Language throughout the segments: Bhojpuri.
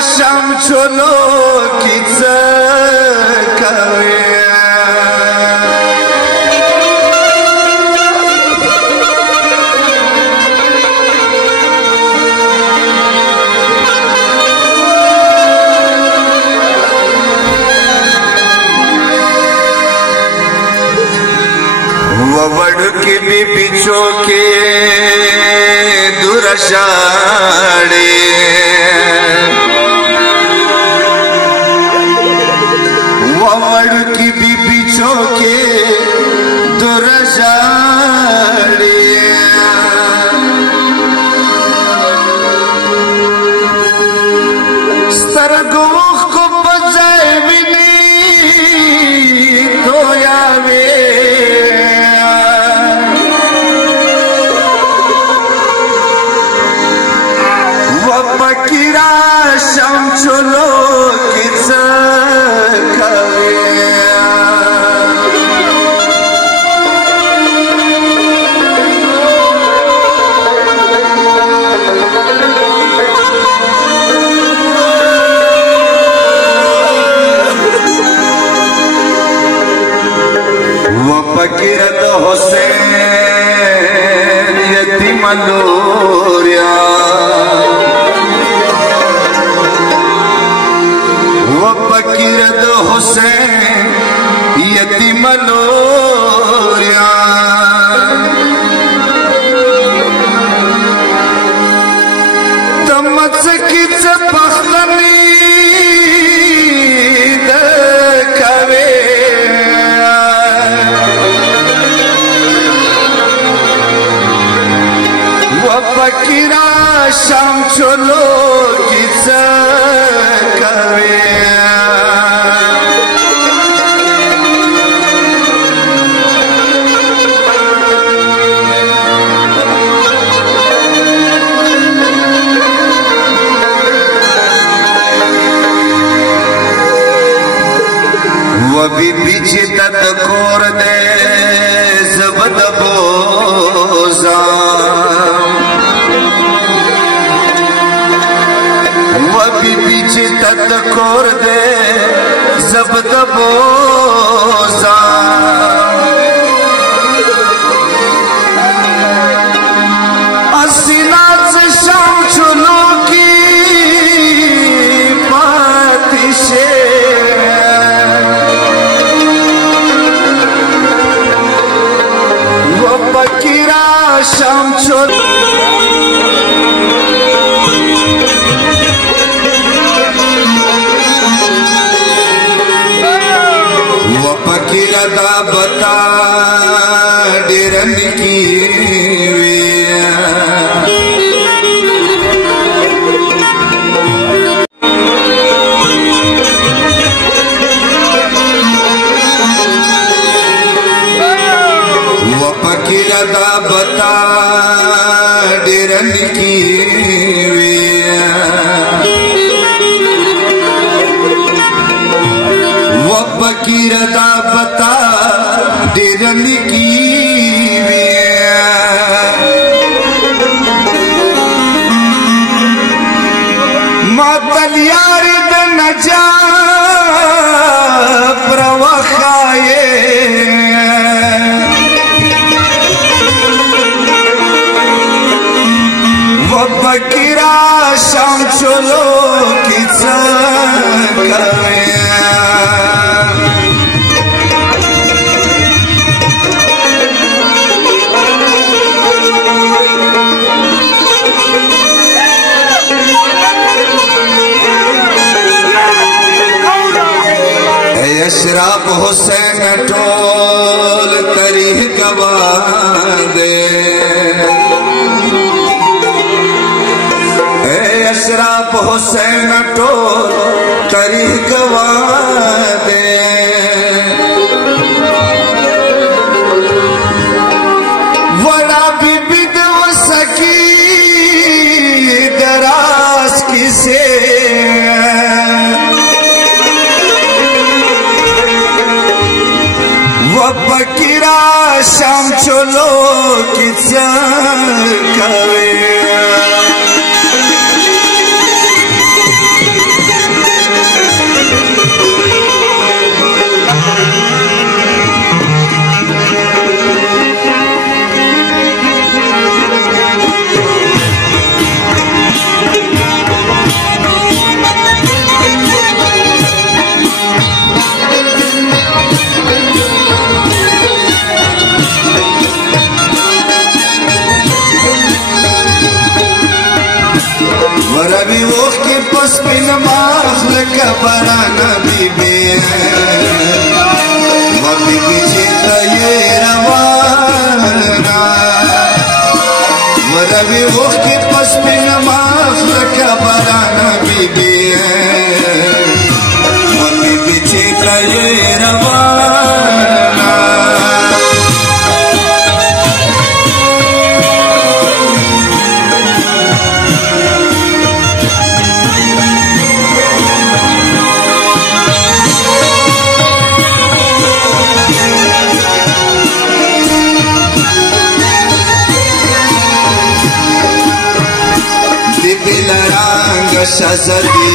شم چلو کیڅ کوي वड़ की भी बिछो के दुरशाड़े वड़ की भी बिछो के दुरशाड़े सरगों को बजाए बिनी तो यावे फकीरा शम चलो किस वो फकीरत हुसैन यतीम लोरिया फकीरत हुसैन यतीम लोरिया तमच किच पख्तनी दखवे वो फकीरा शाम चलो किच कवे भी पीछे तक कोर दे जबद बोजा वो भी पीछे तक कोर दे जबद बोजा असीना से शाम चुनो की पातिशे फकीरा शाम चलो वो फकीरा दा बता डेरन की फकीरदा बता डेरन की वो फकीरदा बता डेरन की मातलियार न जा प्रवखाए फकीरा शाम चलो किस कवे अशराफ हुसैन टोल तरीह गवा दे अशराफ हुसैन टोल तरीह गवा दे वड़ा बिबिद सकी दराज किसे वो फकीरा शाम चलो किस कवे रवि वो के पसपिन माखल कबराना बीबी मम्मी पीछे ये रवाना रवि वो के पसपिन माखल कबराना बीबी मम्मी पीछे ये रवाना शहज़ादी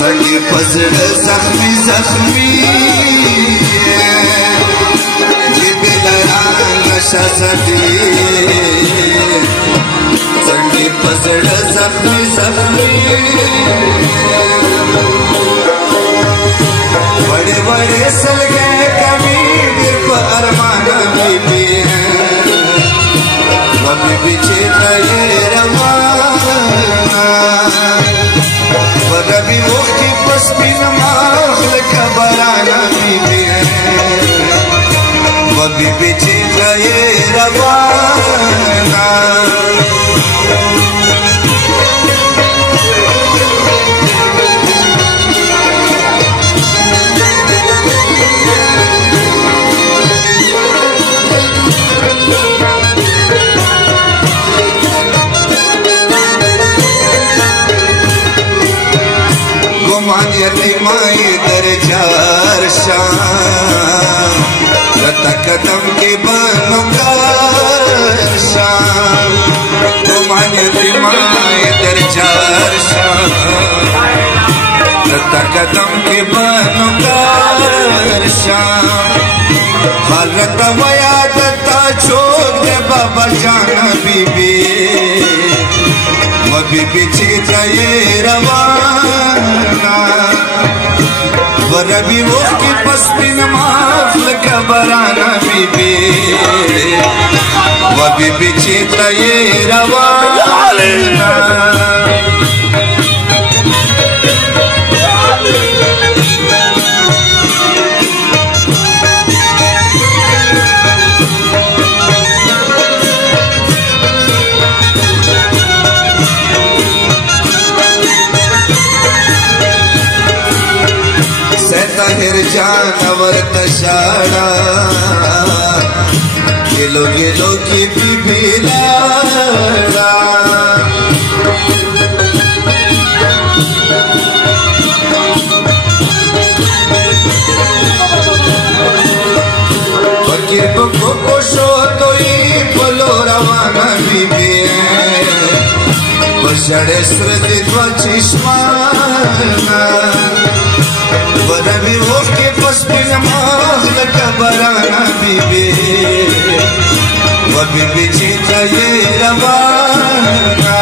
संगी फजल जख्मी जख्मी बिलरांग शहज़ादी संगी फजल जख्मी जख्मी बड़े बड़े सलगे कभी दिल पर अरमाना बीबी मम्मी पीछे ये रवाना रवि वो की पसपिन माखल कबराना बीबी मम्मी पीछे ये रवाना माई दरजार शाम लता कदम के बनकार शाम तुम्हारे माई दरजार शाम लता कदम के बनकार शाम हालत वयादता छोड़ दे बाबा जाना बीबी मबी पीछे जाए रवाना रवि वो की पसपिन माखल कबराना बीबी मबी पीछे जाए रवाना जानवर तशाड़ा गिलो गिलो की बीबी लाड़ा फकीर को शो तो ही बोलो रवाना बीबी बशड़े श्रुति ध्वचिष्माना रवि वो के पसपिन माखल कबराना बीबी मम्मी पीछे ये रवाना